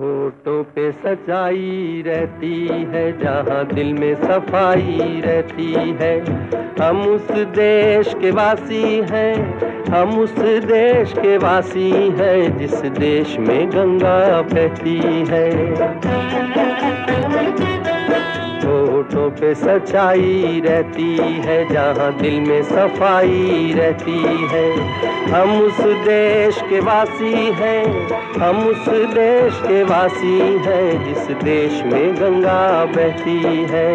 होठों पे सच्चाई रहती है, जहाँ दिल में सफाई रहती है। हम उस देश के वासी हैं, हम उस देश के वासी हैं, जिस देश में गंगा बहती है। होठों पे सच्चाई रहती है, जहाँ दिल में सफाई रहती है। हम उस देश के वासी हैं, हम उस देश के वासी हैं, जिस देश में गंगा बहती है।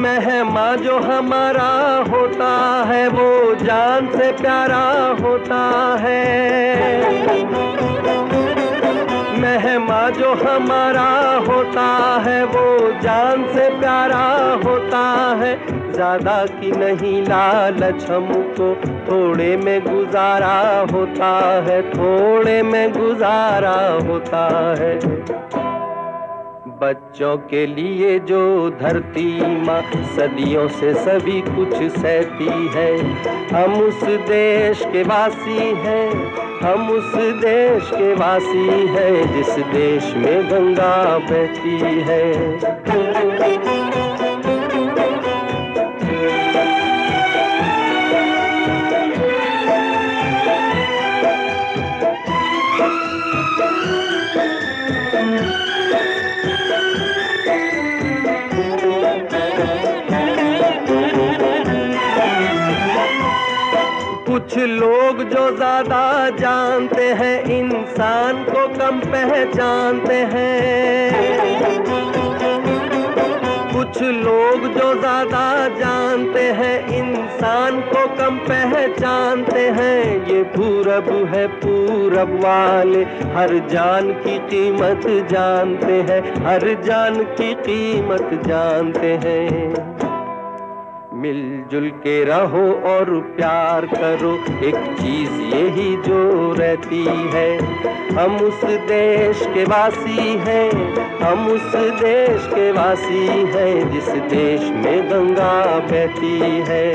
मेहमा जो हमारा होता है, वो जान से प्यारा होता है। मेहमा जो हमारा होता है, वो जान से प्यारा होता है। ज्यादा की नहीं लालच हमको, थोड़े में गुजारा होता है, थोड़े में गुजारा होता है। बच्चों के लिए जो धरती माँ सदियों से सभी कुछ सहती है। हम उस देश के वासी हैं, हम उस देश के वासी हैं, जिस देश में गंगा बहती है। कुछ लोग जो ज्यादा जानते हैं, इंसान को कम पहचानते हैं। कुछ लोग जो ज्यादा जानते हैं, इंसान को कम पहचानते हैं। ये पूरब है, पूरब वाले हर जान की कीमत जानते हैं, हर जान की कीमत जानते हैं। मिलजुल के रहो और प्यार करो, एक चीज यही जो रहती है। हम उस देश के वासी हैं, हम उस देश के वासी हैं, जिस देश में गंगा बहती है।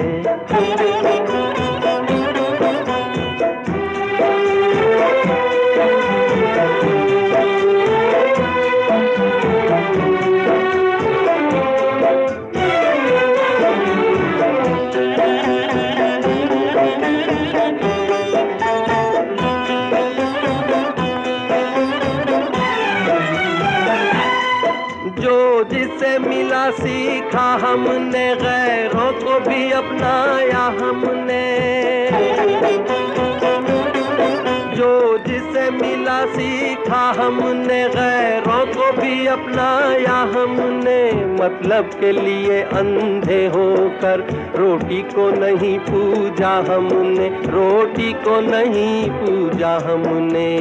जिसे मिला सीखा हमने, गैरों को भी अपनाया हमने। जो जिसे मिला सीखा हमने, गैरों को भी अपनाया हमने। मतलब के लिए अंधे होकर रोटी को नहीं पूजा हमने, रोटी को नहीं पूजा हमने।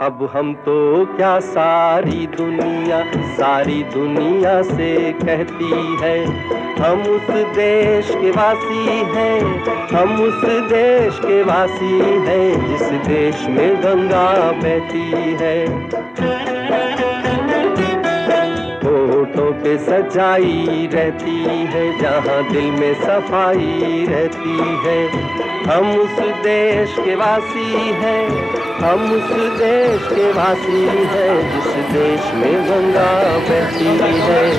अब हम तो क्या सारी दुनिया से कहती है। हम उस देश के वासी हैं, हम उस देश के वासी हैं, जिस देश में गंगा बहती है। होठों पे सच्चाई रहती है, जहाँ दिल में सफाई रहती है। हम उस देश के वासी हैं, हम उस देश के वासी हैं, जिस देश में गंगा बहती है।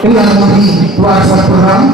Ulang lagi WhatsApp program.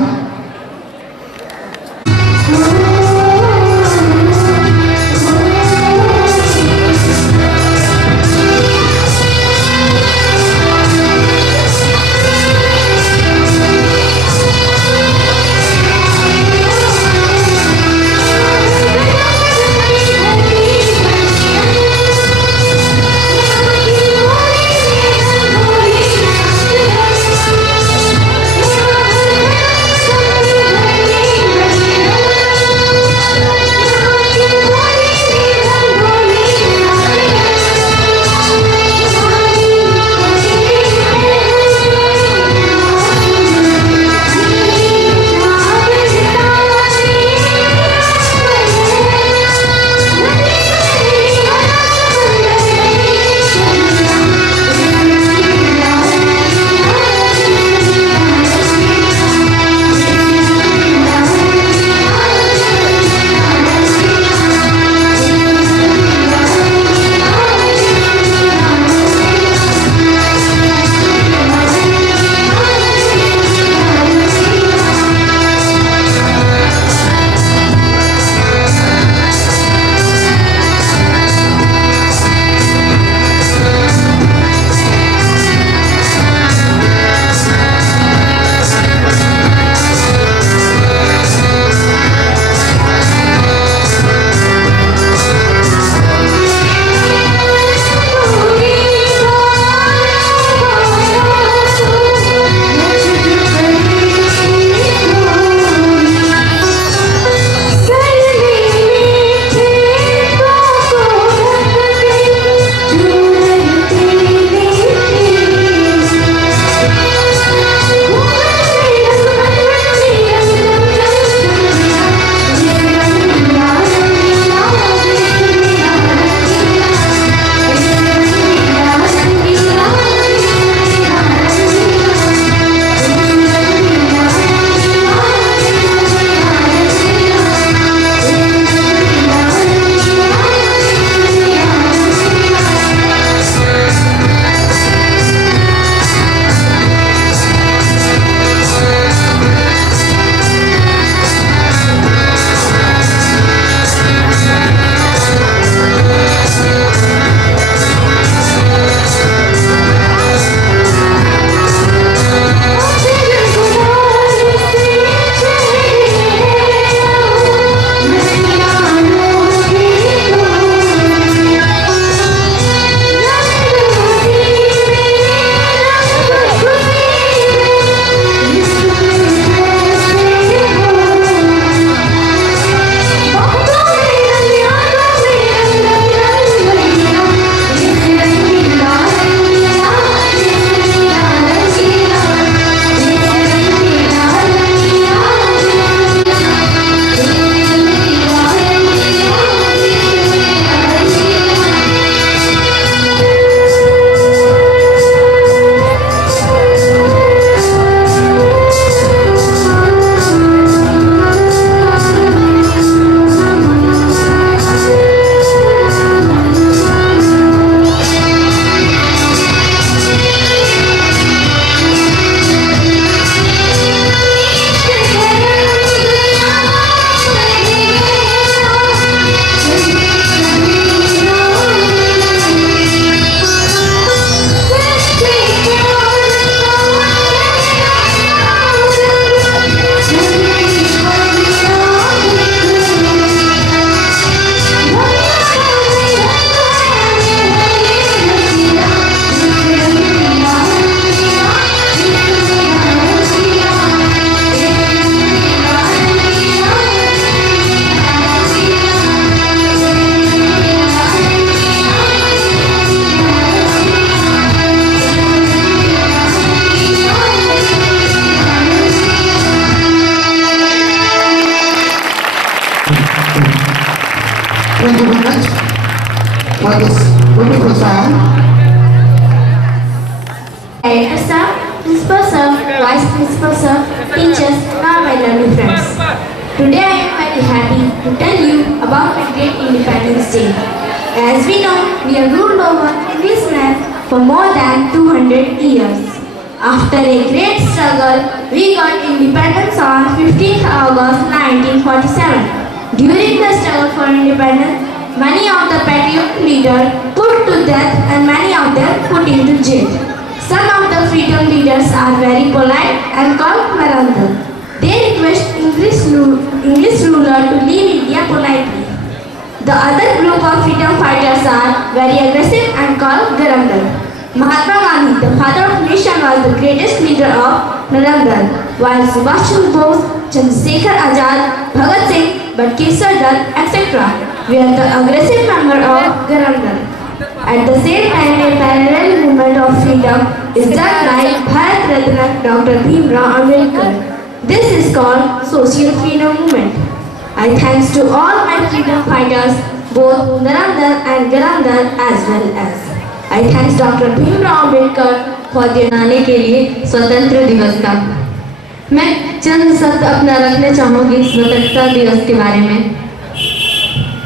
for this beautiful song. Director sir, principal sir, vice principal sir, teachers, and all my lovely friends. Today I am very happy to tell you about my great Independence Day. As we know, we have ruled over English land for more than 200 years. After a great struggle, we got independence on 15th August 1947. During the struggle for independence, many of the patriot leaders put to death and many of them put into jail. Some of the freedom leaders are very polite and called Marandal. They request English ruler to leave India politely. The other group of freedom fighters are very aggressive and called Garamdal. Mahatma Gandhi, the father of nation, was the greatest leader of Narandal, while Subhash Chandra Bose, Chandrasekhar Azad, Bhagat Singh, Batkeshwar Dutt, etc. were the aggressive member of Garamdal. At the same time, a parallel movement of freedom is done by Bharat Ratna Dr. Bhimrao Ambedkar. This is called Social Freedom Movement. I thanks to all my freedom fighters, both Narandal and Garamdal, as well as I thanks Dr. Bhimrao Ambedkar for their मनाने के लिए स्वतंत्र दिवस का मैं चंद शब्द अपना रखना चाहूँगी स्वतंत्रता दिवस के बारे में।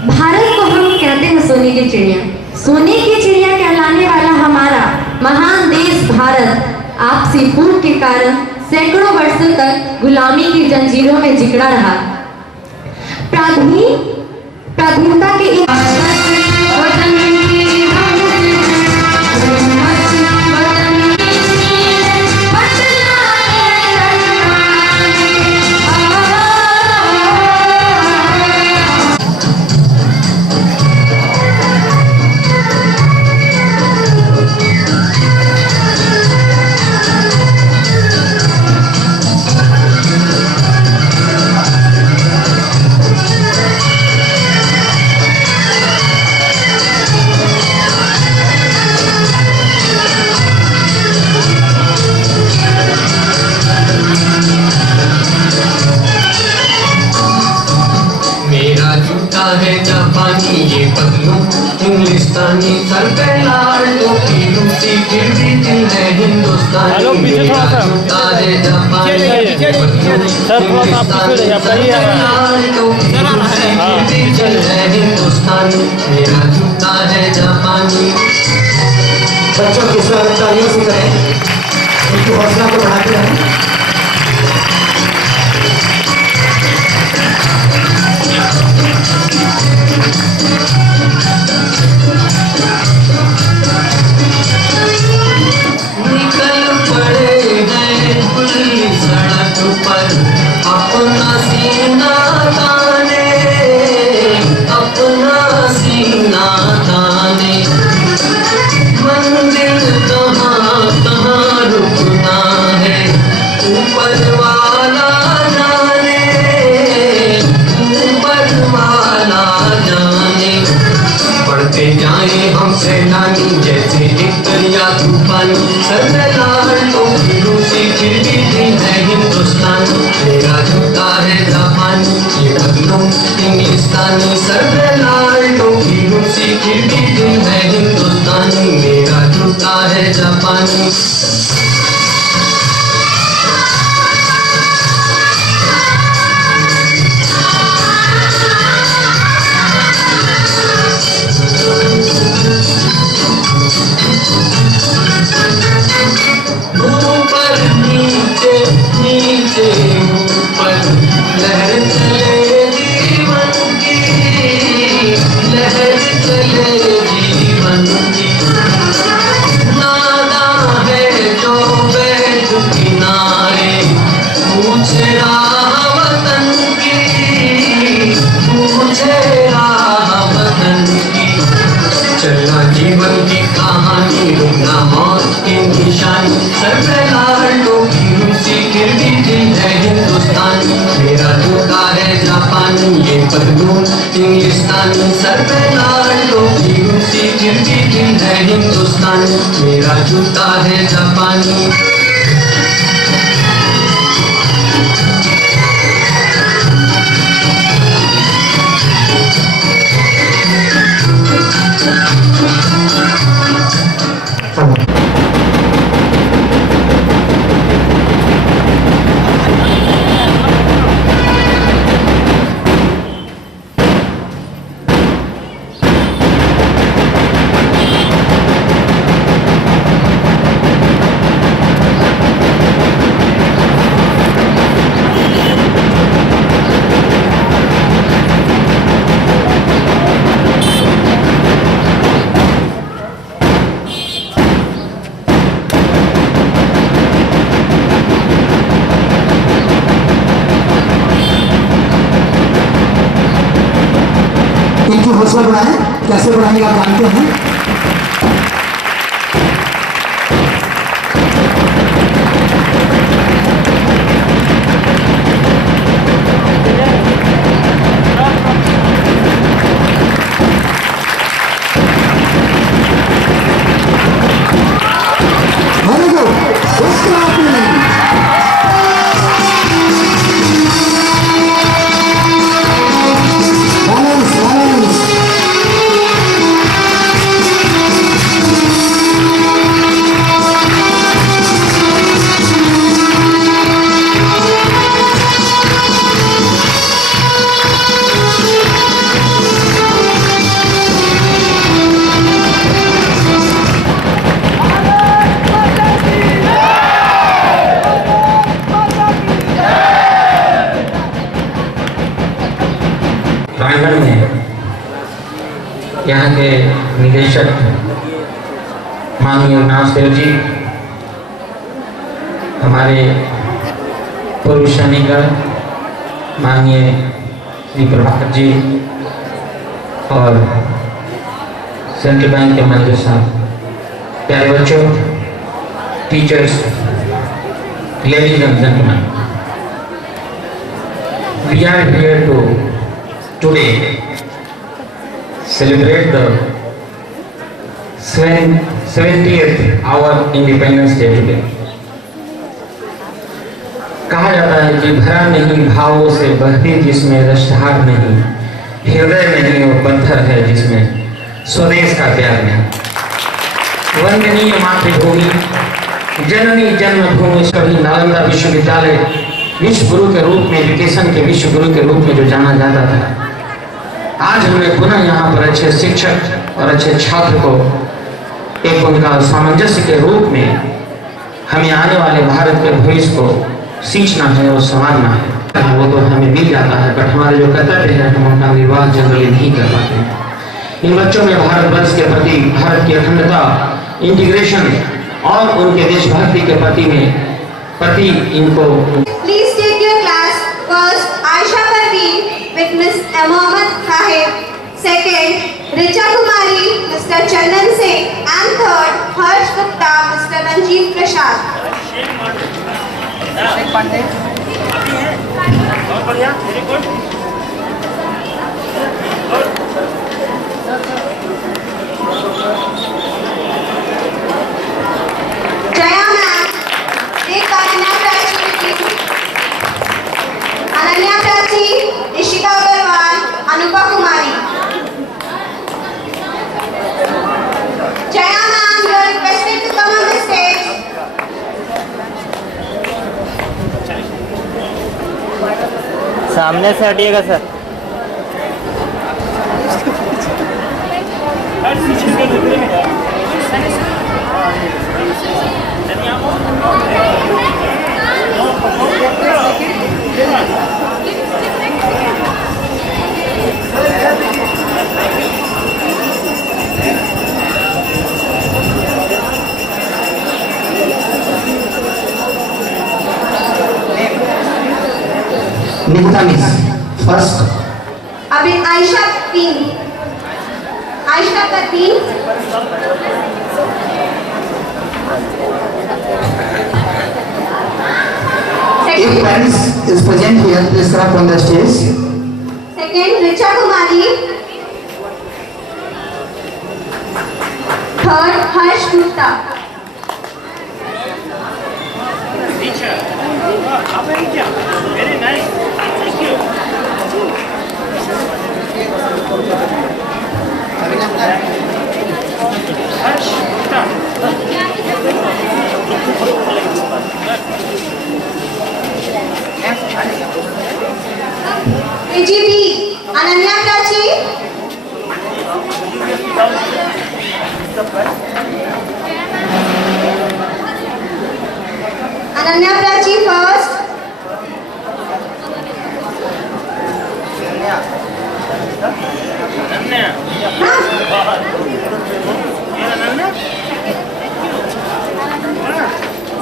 भारत को हम कहते हैं सोने की चिड़िया। सोने की चिड़िया कहलाने वाला हमारा महान देश भारत आपसी फूट के कारण सैकड़ों वर्षों तक गुलामी की जंजीरों में जिकड़ा रहा। प्राधीनता के है जापानी ये पगलू इंग्लिस्तानी सर पे लाल टोपी रूसी फिर भी दिल है हिंदुस्तानी मेरा जूता है जापानी ये पगलू इंग्लिस्तानी सर पे लाल टोपी रूसी फिर भी दिल है हिंदुस्तानी मेरा जूता है जापानी। बच्चों की स्वागत तालियों से करें, उनकी हौसला को बढ़ाते रहें। हमसे नानी जैसे एक दरिया तूफान सर पे लाल टोपी रूसी फिर भी दिल है हिंदुस्तानी मेरा जूता है जापानी ये पगलू इंग्लिस्तानी सर पे लाल टोपी रूसी फिर भी दिल है हिंदुस्तानी मेरा जूता है जापानी। जीवन की कहानी रुकना मौत की निशानी सर पे लाल टोपी रूसी फिर भी दिल है हिंदुस्तानी मेरा जूता है जापानी ये पगलू इंग्लिस्तानी सर पे लाल टोपी रूसी फिर भी दिल है हिंदुस्तानी मेरा जूता है जापानी। कैसे बढ़ाएंगे आप जानते हैं। Very good. Let's clap it. Balance, balance. प्रांगण में यहाँ के निदेशक माननीय नासिर जी, हमारे पूर्व सैनिक माननीय श्री प्रभाकर जी और सेंट्रल बैंक के मैनेजर साहब, प्यारे बच्चों, teachers, ladies and gentleman, we are here to today celebrate the 70th our Independence Day today. कहा जाता है कि भरा नहीं भावों से बहती जिसमें रसधार नहीं, हृदय नहीं वो पत्थर है जिसमें स्वदेश का प्यार नहीं। वंदनीय मातृभूमि, जननी जन्मभूमि, कभी नालंदा विश्वविद्यालय विश्व गुरु के रूप में, एजुकेशन के विश्व गुरु के रूप में जो जाना जाता था, आज हमने पुनः यहाँ पर अच्छे शिक्षक और अच्छे छात्र को एक उनका सामंजस्य के रूप में हमें आने वाले भारत के भविष्य को सींचना है और संवारना है। वो तो हमें मिल जाता है, बट हमारे जो कर्तव्य है हम उनका निर्वाह जनरली नहीं कर पाते हैं। इन बच्चों में भारतवर्ष के प्रति, भारत की अखंडता, इंटीग्रेशन और उनके देशभक्ति के प्रति इनको। Please take your class. First, Aisha Parveen with Miss Mohammed Sahib. Second, Richa Kumari, Mr. Chandan Singh. And third, Harsh Gupta, Mr. Ranjeev Prasad. Jaya ma'am, take Ananya Prachi with you. Ananya Prachi, Ishika Agarwal, Anupa Kumari. Jaya ma'am, you are requested to come on the stage. सामने से हटिएगा sir. Nikita miss first. अभी आयशा तीन, आयशा का तीन। If parents is present here, please come up on the stage. Second, Richa Kumari. Third, Harsh Gupta. Very nice. Thank you. AGB, Ananya Prachi. Ananya Prachi first.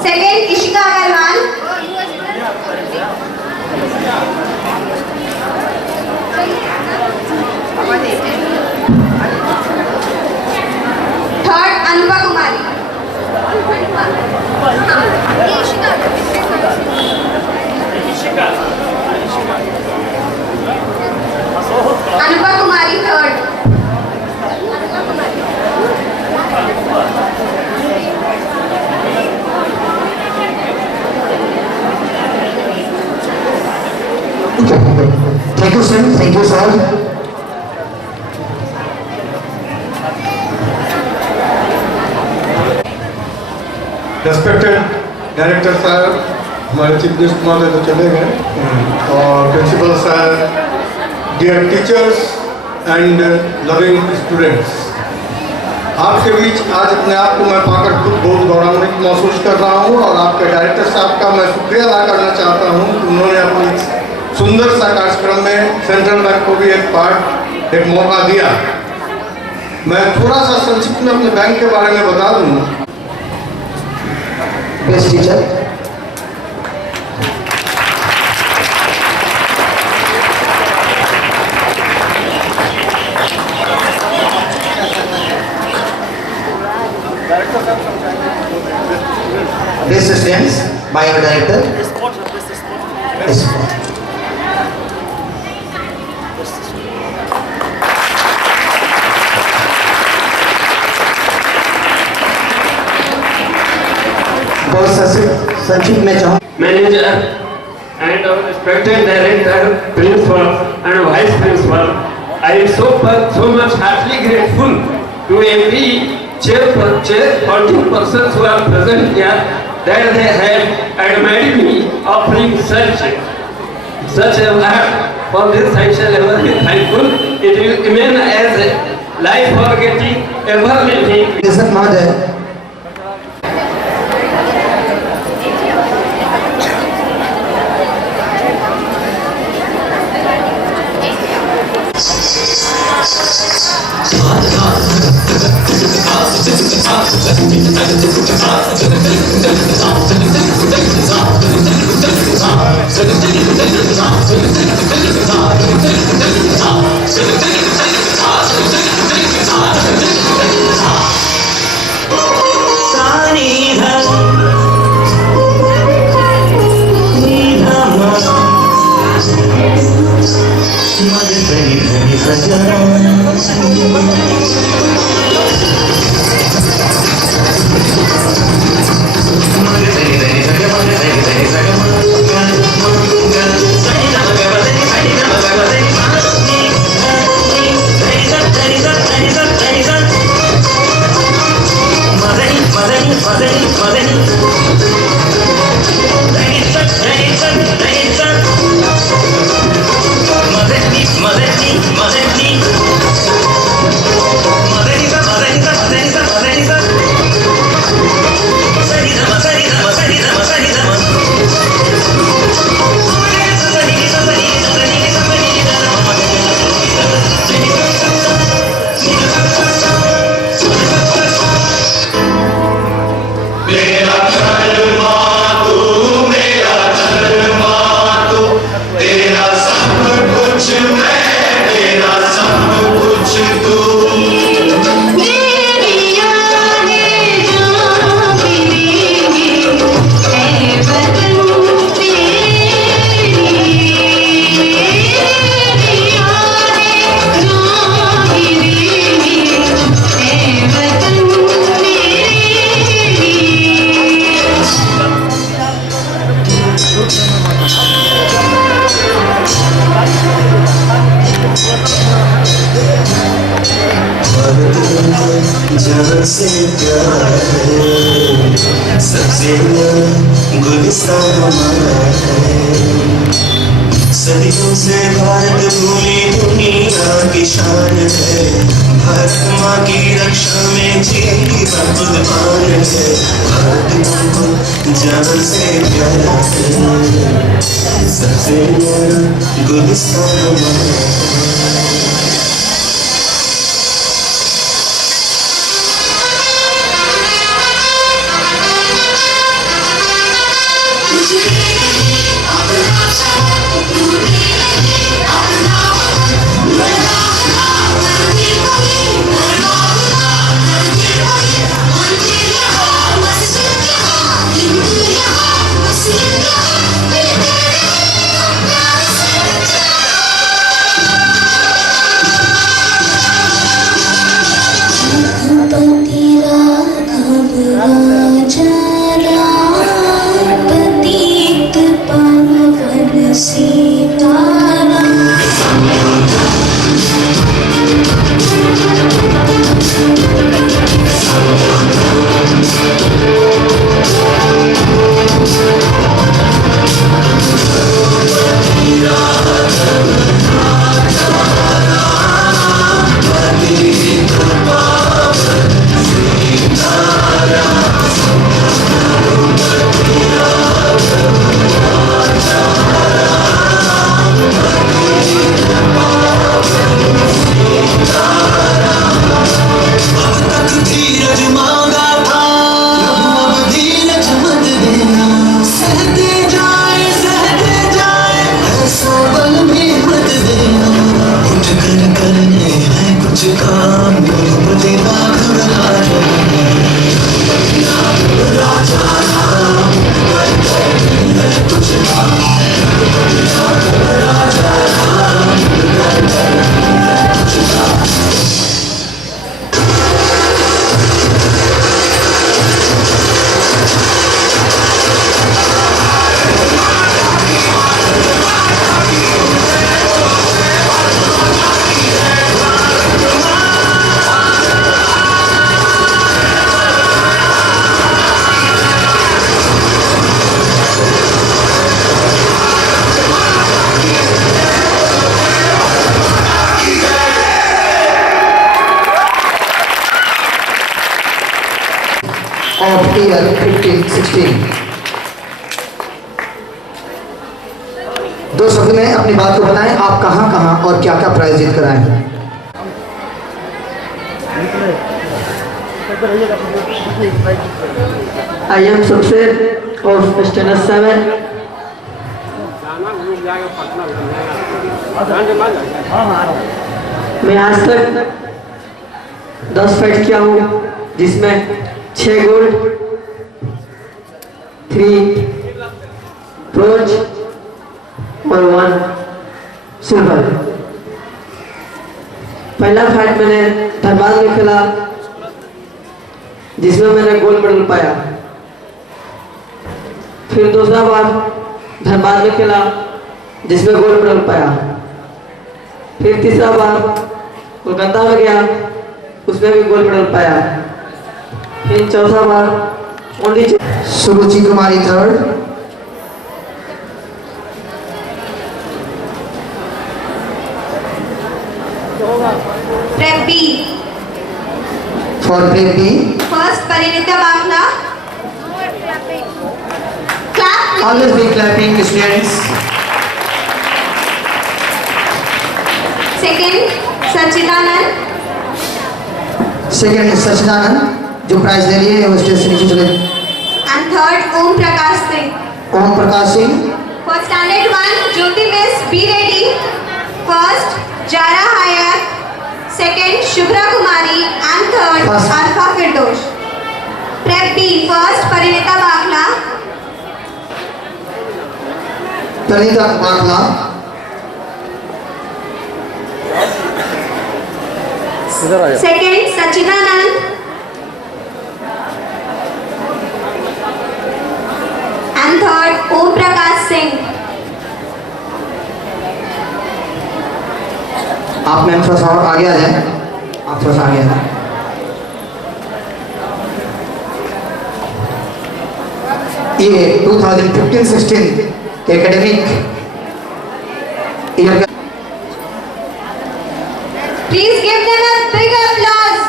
Second, Ishika Agarwal. Thank you sir, thank you sir. Respected director sir, हमारे chief guest महोदय तो चले गए, और principal sir, dear teachers and loving students, आपके बीच आज अपने आप को मैं पाकर खुद बहुत गौरवान्वित महसूस कर रहा हूँ, और आपके डायरेक्टर साहब का मैं शुक्रिया अदा करना चाहता हूँ कि उन्होंने अपनी सुंदर सा कार्यक्रम में सेंट्रल बैंक को भी एक मौका दिया। मैं थोड़ा सा संक्षिप्त में अपने बैंक के बारे में बता दूँ। Best teacher. Best students by your director. बहुत संक्षिप्त में चाहूँ manager and our respected director, principal and vice principal. I am so much heartily grateful to every chair 14 persons who are present here that they have admired me offering such a art. For this I shall ever be thankful. It will remain as a life forgetting, ever living. Sir महोदय, जहाँ से प्यार है सबसे गुलिस्तान हमारा है। सदियों से भारत भूमि दुनिया की शान है। भारत माँ की रक्षा में जीवन कुर्बान है। भारत माँ को जहाँ से प्यार है सबसे गुलिस्तान हमारा है। ईयर 15-16। दो शब्द में अपनी बात को बताएं, आप कहां कहां और क्या क्या प्राइज जीत कर आए हैं। I am success of standard 7. मैं आज तक 10 फाइट किया हूँ, जिसमें 6 गोल्ड, 3 ब्रोंज और 1 सिल्वर। पहला फाइट मैंने धनबाद में खेला, जिसमें मैंने गोल्ड मेडल पाया। फिर दूसरा बार धनबाद में खेला, जिसमें गोल्ड मेडल पाया। फिर तीसरा बार कोलकाता में गया, उसमें भी गोल्ड मेडल पाया। फिर चौथा बार only Suruchi Kumari third, Prep B. For prep B First, Parinita Bafna. Clap. Always be clapping students. Second, Sachidanand. Second Sachidanand, जो प्राइज ले लिए वो स्टेज से नीचे चले। And third, Om Prakash Singh. Om Prakash Singh. For standard 1, Jyoti Miss, be ready. First, Jara Hayat. Second, Shubhra Kumari. And third, First. Arfa Firdosh. Prep B. First, Parinita Bafna. Pranita Batla, Second, Sachidanand. And third, Om Prakash Singh. आप ma'am थोड़ा सा और आगे आ जाए, आप थोड़ा सा आगे आ जाए। ये 2015-16 एकेडमिक ईयर का Please give them a big applause.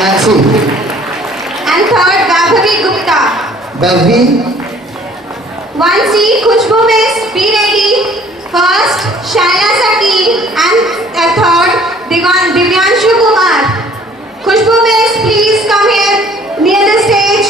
Nancy, And third, Vaibhavi Gupta. बैवी, 1C, Khushbu Miss, be ready. First, Shaila Saki. And third, Divyanshu Kumar. Khushbu Miss, please come here near the stage.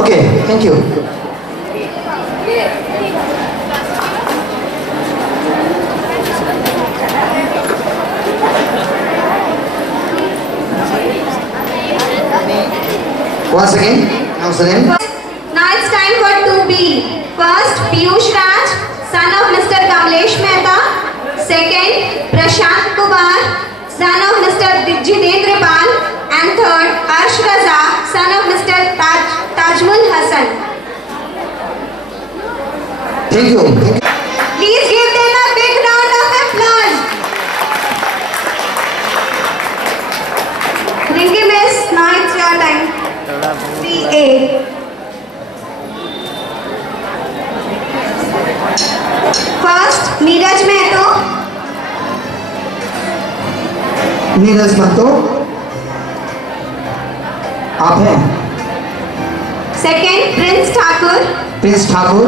Okay, thank you. Once again, announce the name. Now it's time for 2B. First, Piyush Raj, son of Mr. Kamlesh Mehta. Second, Prashant Kumar, son of Mr. Jitendra Pal. And third, Harsh Raza, son of Mr. Tajmul Hassan. Thank you. Thank you. Please give them a big round of applause. Rinki Miss, now it's your time. 3A. First, Neeraj Mehto. Neeraj Mahto, आप हैं। Second, Prince Thakur. Prince Thakur,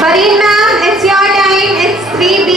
Fareen ma'am, it's your time. It's 3B.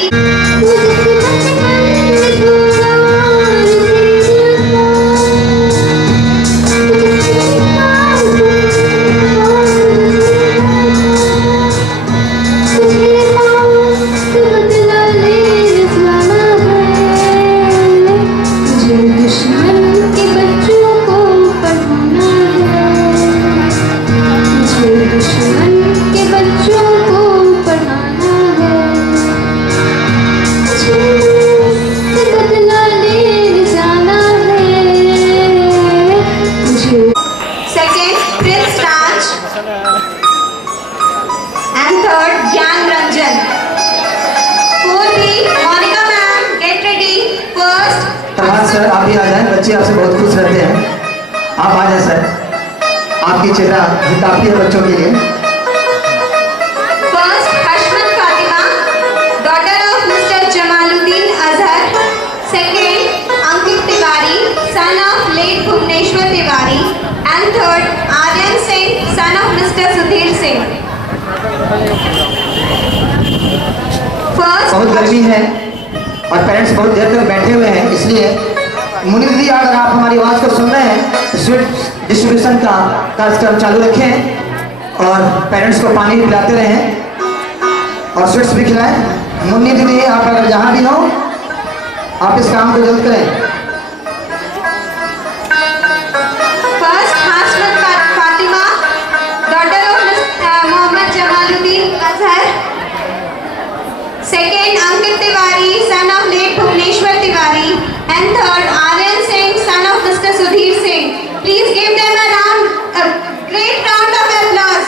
Second, Prince Raj. And third, Gyan Ranjan. 4B, Monica ma'am, get ready. First, धन्यवाद sir, आप भी आ जाएं, बच्चे आपसे बहुत खुश रहते हैं। आप आ जाए सर। आपकी चित्रा भी काफी है बच्चों के लिए। First, Hashmat Fatima, daughter of Mr. Jamaluddin Azhar. Second, Ankit Tiwari, son of late Bhuvneshwar Tiwari. And third, Aryan Singh, son of Mr. Sudhir Singh. First, बहुत गर्मी है और पेरेंट्स बहुत देर तक बैठे हुए हैं, इसलिए मुनि दीदी अगर आप हमारी आवाज़ को सुन रहे हैं तो स्वीट डिस्ट्रीब्यूशन का कार्यक्रम चालू रखें और पेरेंट्स को पानी भी पिलाते रहें और स्वीट्स भी खिलाएं। मुन्नी दीदी आप अगर जहाँ भी हो आप इस काम को जल्द करें। first Hashmat Fatima, daughter of Mr. Mohammad Jamaluddin Azhar. Second, Ankit Tiwari, son of late Bhuvneshwar Tiwari. And third, Aryan Singh, son of Mr. Sudhir Singh. Please give them a great round of applause.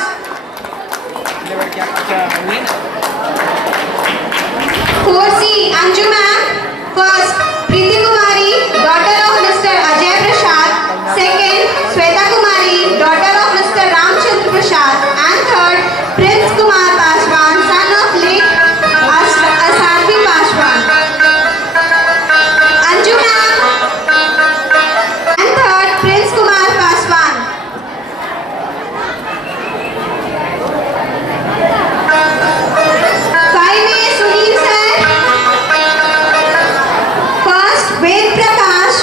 4C, Anju ma'am. First, Preeti Kumari, daughter of Mr. Ajay Prasad. Second, Sweta Kumari, daughter of Mr. Ramchandra Prasad. And third, Prince Kumar Paswan, son of late Asardi Paswan. Anju ma'am. And third, Prince Kumar Paswan. Five A, Sunil sir. First, Ved Prakash,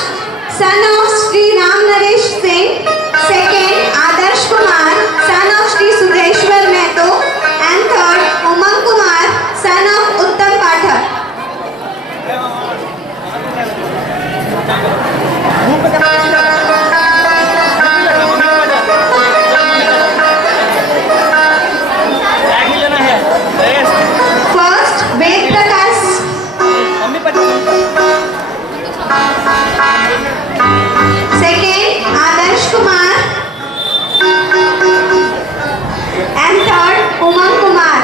son of Sri Ram Naresh Singh. Second, Adarsh Kumar, son of Sri Sudeshwar Mehto. And third, Umang Kumar, son of Uttam Pathak. First, Ved Prakash. Second, Adarsh Kumar. And third, Umang Kumar.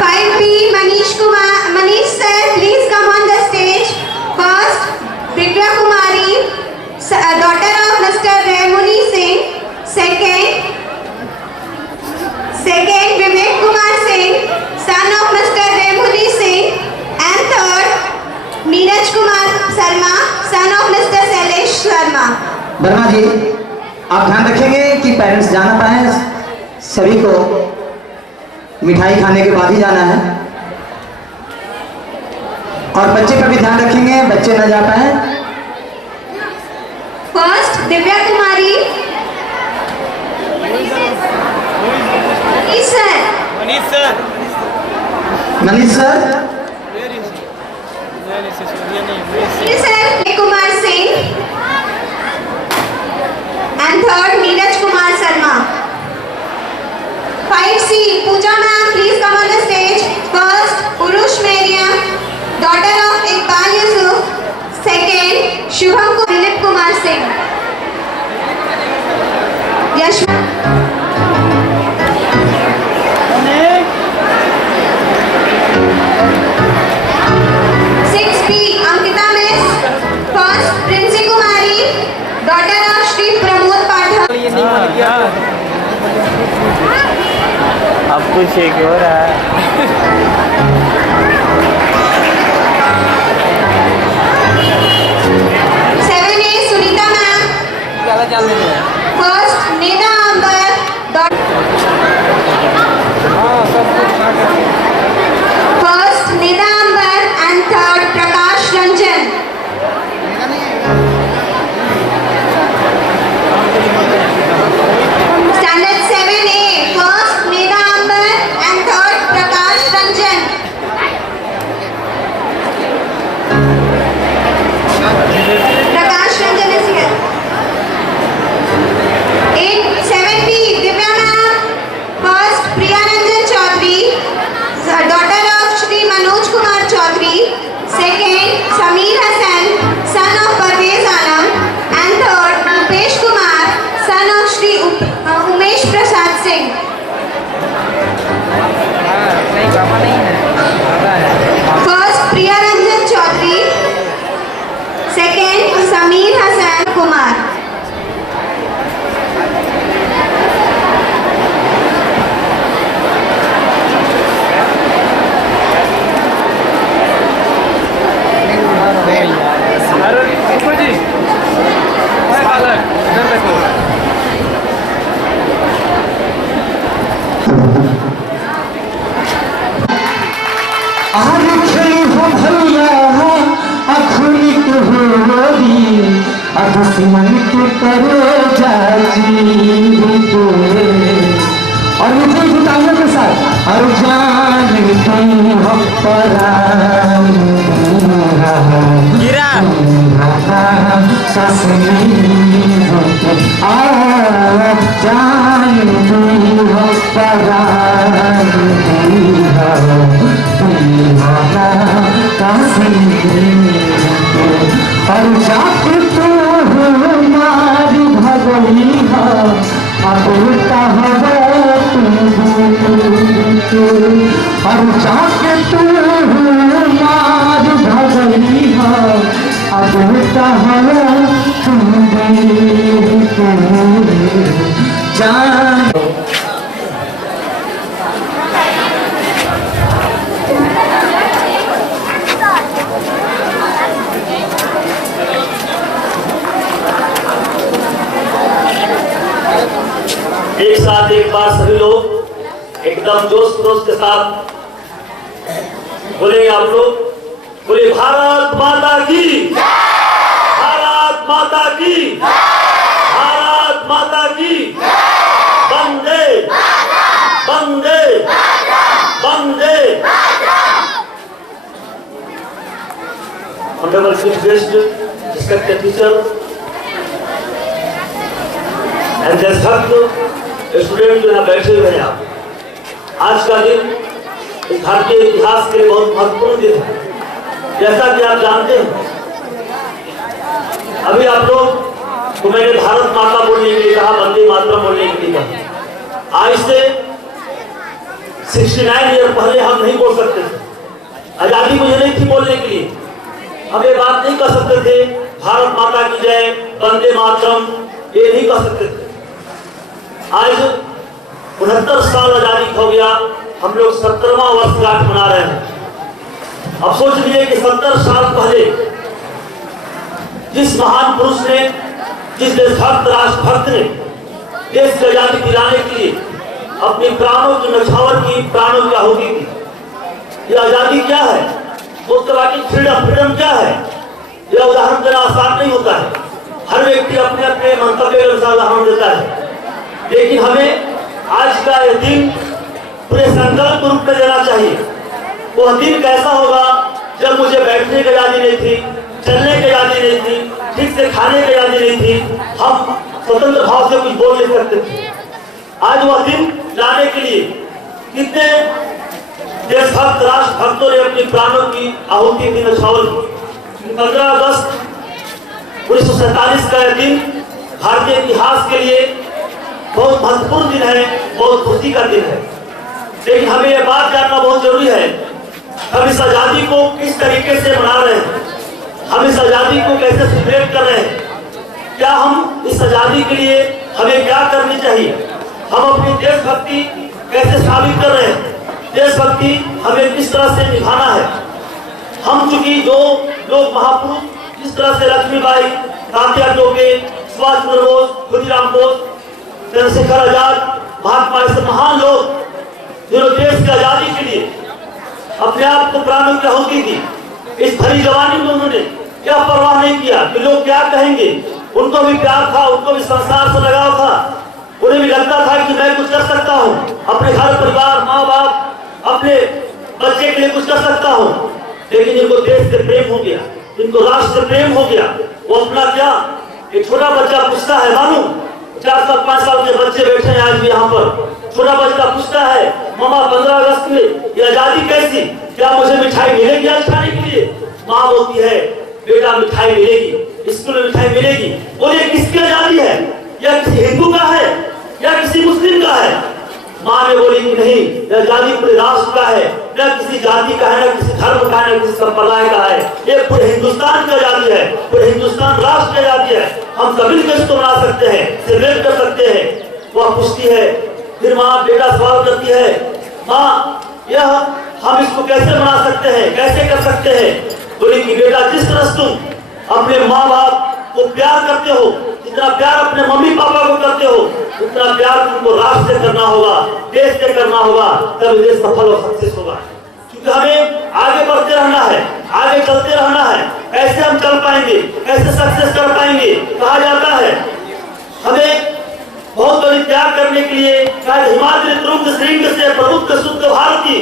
5B, Manish Kumar. Manish sir, please come on the stage. First, Divya Kumari, daughter of Mr. Remuni Singh. Second, Vivek Kumar Singh, son of Mr. Remuni Singh. And third, Neeraj Kumar Sharma, son of Mr. Shailesh Sharma. Verma जी आप ध्यान रखेंगे कि parents जाना पाए, सभी को मिठाई खाने के बाद ही जाना है और बच्चे पर भी ध्यान रखेंगे, बच्चे ना जा पाए। First, Divya Kumari. Manish sir. Manish sir Manish sir, Vivek Kumar Singh. And third, Neeraj Kumar Sharma. 5C, Pooja ma'am, please come on the stage. First, Urush Mariam, daughter of Iqbal Yusuf. Second, Shubham Dilip Kumar Singh. Yash. 6B, Ankita Miss. First, Princy Kumari, daughter of Shri Pramod Pathak. अब कुछ एक हो रहा है 7A, Sunita ma'am. First, Neda Ambar, First, Neda Ambar, and third, Prakash Ranjan. Standard 7A, first, Neda Ambar, and third, Prakash Ranjan. Prakash Ranjan is here. 7B, Divya ma'am. First, Priya Ranjan Chaudhary, daughter of Shri Manoj Kumar होरी दुश्मन के करो जाजी और मुझे जुटाइयों के साथ और जान की हो परान गिरा ससनी जान की हो परान और जाके तो हमारी भगवनी अब और जाके तू हमारी भगवनी अब जान एक साथ एक बार सभी लोग एकदम जोश खरोश के साथ बोलेंगे आप लोग। बोले भारत माता की, भारत माता की, भारत माता की, वंदे वंदे वंदे। Honourable chief guest, respected teacher and देशभक्त स्टूडेंट जो यहाँ बैठे हुए हैं, आप आज का दिन इस भारतीय इतिहास के लिए बहुत महत्वपूर्ण दिन है। जैसा कि आप जानते हैं, अभी आप लोग तो मैंने भारत माता बोलने के लिए कहा, वंदे मातरम बोलने के लिए कहा। आज से 69 ईयर पहले हम नहीं बोल सकते थे, आजादी मुझे नहीं थी बोलने के लिए। हम ये बात नहीं कर सकते थे भारत माता की जय, वंदे मातरम, ये नहीं कर सकते थे। आज 69 साल आजादी हो गया, हम लोग 70वां वर्षगांठ मना रहे हैं। अब सोच लीजिए कि 70 साल पहले जिस महान पुरुष ने, जिस देशभक्त राष्ट्रभक्त ने देश की आजादी दिलाने के लिए अपने प्राणों की नछावर की, प्राणों की आहुति दी। यह आजादी क्या है, उसके बाद फ्रीडम, फ्रीडम क्या है, यह उदाहरण देना आसान नहीं होता है। हर व्यक्ति अपने अपने मंतव्य के अनुसार उदाहरण देता है, लेकिन हमें आज का यह दिन पूरे संकल्प रूप में देना चाहिए। वह दिन कैसा होगा जब मुझे बैठने की आजादी नहीं थी, चलने की आजादी नहीं थी, ठीक से खाने की आजादी नहीं थी, हम स्वतंत्र भाव से कुछ बोल नहीं सकते थे। आज वह दिन लाने के लिए कितने देशभक्त राष्ट्रभक्तों ने अपने प्राणों की आहुति दी, नछावर की। 15 अगस्त 1947 का यह दिन भारतीय इतिहास के लिए बहुत महत्वपूर्ण दिन है, बहुत खुशी का दिन है। लेकिन हमें यह बात जानना बहुत जरूरी है, हम इस आजादी को किस तरीके से मना रहे हैं, हम इस आजादी को कैसे सेलिब्रेट कर रहे हैं। क्या हम इस आजादी के लिए हमें क्या करनी चाहिए, हम अपनी देशभक्ति कैसे साबित कर रहे हैं, देशभक्ति हमें किस तरह से निभाना है। हम चूंकि जो लोग महापुरुष जिस तरह से लक्ष्मीबाई, तात्या टोपे, सुभाष चंद्र बोस, खुदीराम बोस, चंद्रशेखर आजाद, महात्मा जैसे महान लोग जिन्होंने देश की आजादी के लिए अपने आप को प्राणों की आहुति दी, इस भरी जवानी में उन्होंने क्या परवाह नहीं किया कि लोग क्या कहेंगे। उनको भी प्यार था, उनको भी संसार से लगाव था, उन्हें भी लगता था कि मैं कुछ कर सकता हूँ, अपने घर परिवार, माँ बाप, अपने बच्चे के लिए कुछ कर सकता हूँ। लेकिन जिनको देश से प्रेम हो गया, जिनको राष्ट्र से प्रेम हो गया, वो अपना क्या, एक छोटा बच्चा पूछता है, मानो 4 साल 5 साल के बच्चे बैठे हैं आज भी यहाँ पर, छोटा बच्चा पूछता है, मामा 15 अगस्त में ये आजादी कैसी, क्या मुझे मिठाई मिलेगी आज खाने के लिए। माँ बोलती है, बेटा मिठाई मिलेगी, स्कूल में मिठाई मिलेगी। बोलिए किसकी आजादी है, या किसी हिंदू का है या किसी मुस्लिम का है। माँ ने बोली कि नहीं, यह आजादी पूरे राष्ट्र का है, न किसी जाति का है, न किसी धर्म का है, न किसी संप्रदाय का है, ये पूरे हिंदुस्तान की आजादी है, पूरे हिंदुस्तान राष्ट्र की आजादी है। हम सभी इसको मना सकते हैं, सेलिब्रेट कर सकते हैं। वह पूछती है, फिर माँ बेटा सवाल करती है, माँ यह हम इसको कैसे मना सकते हैं, कैसे कर सकते हैं। बोली कि बेटा जिस तरह तुम अपने माँ बाप को प्यार करते हो, जितना प्यार अपने मम्मी पापा को करते हो, उतना प्यार तुमको राष्ट्र से करना होगा, देश से करना होगा, तब देश सफल और सक्सेस होगा। क्योंकि हमें आगे बढ़ते रहना है, आगे चलते रहना है। कैसे हम चल पाएंगे, कैसे सक्सेस कर पाएंगे? कहा जाता है हमें बहुत बड़ी त्याग करने के लिए, हिमाद्री तुंग श्रृंग से प्रबुद्ध शुद्ध भारती,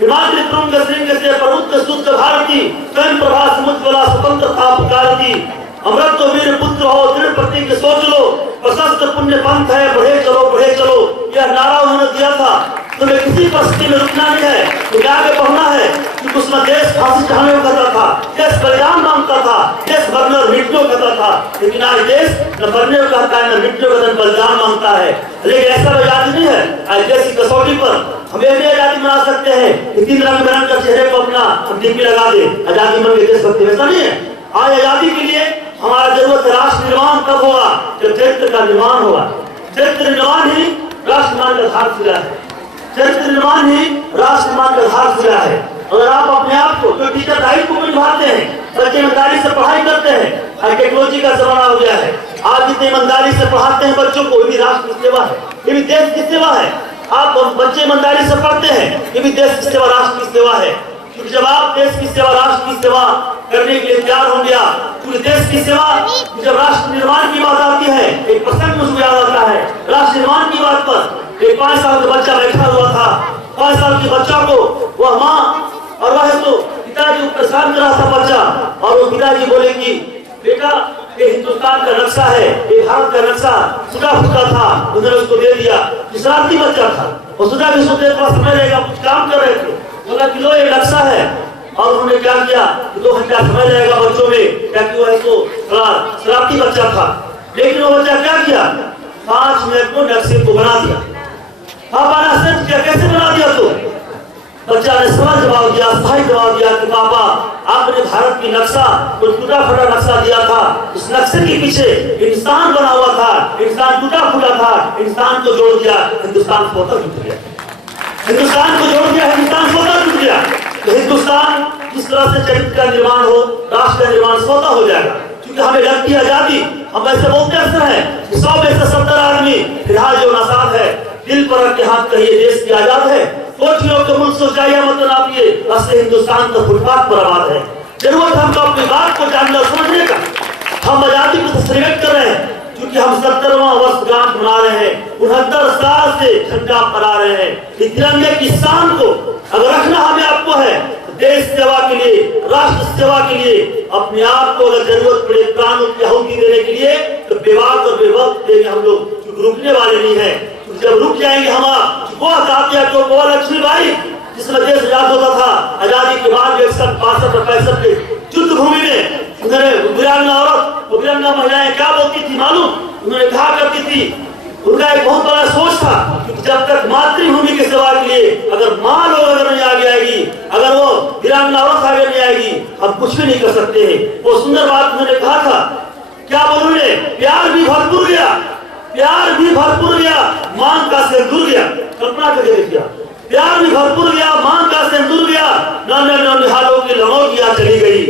हिमाद्री तुंग श्रृंग से प्रबुद्ध शुद्ध भारती, स्वयं प्रभा समुज्ज्वला स्वतंत्रता पुकारती। अमृत तो वीर पुत्र हो, दृढ़ प्रतिज्ञ सोच लो, प्रशस्त पुण्य पंथ है, बढ़े चलो बढ़े चलो। यह नारा उन्होंने दिया था। तुम्हें किसी परिस्थिति में रुकना नहीं है, तुम्हें आगे बढ़ना है। क्योंकि उसमें देश फांसी चढ़ाने को कहता था, देश बलिदान मांगता था, देश मरने और मिटने को कहता था। लेकिन आज देश न मरने को कहता है, न मिटने को, न बलिदान मांगता है। लेकिन ऐसा आजादी नहीं है। आज देश की कसौटी पर हम ये भी आजादी मना सकते हैं कि 3 रंग बिरंग का चेहरे को अपना डीपी लगा दे, आजादी मन के देशभक्ति। ऐसा नहीं है। आज आजादी के लिए हमारा जरूरत है राष्ट्र निर्माण कब होगा? जब चरित्र का निर्माण होगा। चरित्र निर्माण ही राष्ट्र निर्माण का आधारशिला है। चरित्र निर्माण ही राष्ट्र निर्माण का आधारशिला है। अगर आप अपने आप को, जो टीचर दायित्व को निभाते हैं, बच्चे ईमानदारी से पढ़ाई करते हैं, आज टेक्नोलॉजी का जमाना हो गया है, आप जितने ईमानदारी से पढ़ाते हैं बच्चों को, ये भी राष्ट्र की सेवा है, ये भी देश की सेवा है। आप बच्चे ईमानदारी से पढ़ते हैं, ये भी देश की सेवा, राष्ट्र की सेवा है। क्योंकि जब आप देश की सेवा, राष्ट्र की सेवा करने के लिए तैयार हो गया, क्योंकि देश की सेवा, जब राष्ट्र निर्माण की बात आती है, एक प्रसंग मुझे याद आता है। राष्ट्र निर्माण की बात पर एक 5 साल का बच्चा बैठा हुआ था। 5 साल के बच्चा को वह माँ और वह तो पिताजी को परेशान कर रहा था बच्चा, और वो पिताजी बोले कि बेटा ये हिंदुस्तान का नक्शा है, ये भारत का नक्शा टूटा फूटा था, उन्होंने उसको दे दिया। शरारती बच्चा था, और सोचा कि उसको थोड़ा समय लगेगा, कुछ काम कर रहे थे, बोला कि लो ये नक्शा है। और उन्होंने क्या किया, 2 घंटा समय लगेगा बच्चों में, क्या कि वो है तो थोड़ा शरारती बच्चा था। लेकिन वो बच्चा क्या किया, 5 मिनट में नक्शे को बना दिया। पापा ने आश्चर्य किया, कैसे बना दिया? तो बच्चा ने समझ जवाब दिया, सही जवाब दिया कि पापा आपने भारत की नक्शा, कोई टूटा फूटा नक्शा दिया था, उस नक्शे के पीछे इंसान बना हुआ था, इंसान टूटा फूटा था, इंसान को जोड़ दिया, हिंदुस्तान स्वतः टूट गया। हिंदुस्तान को जोड़ दिया, हिंदुस्तान स्वतः टूट गया। तो हिंदुस्तान जिस तरह से चरित्र का निर्माण हो, राष्ट्र का निर्माण स्वतः हो जाएगा। क्योंकि हमें लगती है आजादी, हम ऐसे बोलते अक्सर है 100 में से 70 आदमी फिलहाल जो नासाद है, दिल पर रख के हाथ कहिए देश की आजाद है। सोच लो कि मुल्क सोचाइए मतलब आप ये असली हिंदुस्तान तो फुटपाथ पर आबाद है। जरूरत हमको अपनी बात को जानना समझने का। हम आजादी को सेलिब्रेट कर रहे हैं क्योंकि हम 70वां वर्षगांठ मना रहे हैं, 69 साल से झंडा फहरा रहे हैं। इस तिरंगे की शान को अगर रखना हमें आपको है, देश सेवा के लिए, राष्ट्र सेवा के लिए, अपने आप को अगर जरूरत पड़े प्राणों की आहुति देने के लिए, तो बेबाक और बेवक्त देंगे हम लोग, रुकने वाले नहीं है। जब रुक जाएंगे हम, वो तात्या को वो लक्ष्मीबाई जिसमें देश आजाद होता था, आजादी के बाद 61, 62, 65 के युद्ध भूमि में उन्होंने वीरांगना औरत, वो वीरांगना महिलाएं क्या बोलती थी मालूम? उन्होंने कहा करती थी, उनका एक बहुत बड़ा सोच था कि जब तक मातृभूमि की सेवा के लिए अगर माँ लोग अगर नहीं आगे आएगी, अगर वो वीरांगना औरत आगे नहीं आएगी, हम कुछ भी नहीं कर सकते हैं। वो सुंदर बात उन्होंने कहा था, क्या बोलूं, प्यार भी भरपूर गया, प्यार भी भरपूर गया, मांग का सिंदूर गया। कल्पना करके देखिए, प्यार भी भरपूर गया, मांग का सिंदूर गया, नन्हे निहालों की लंगोटियां चली गई,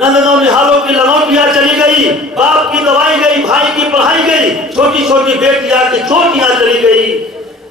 नन्हे निहालों की लंगोटियां चली गई, बाप की दवाई गई, भाई की पढ़ाई गई, छोटी छोटी बेटियां की चोटियां चली गई।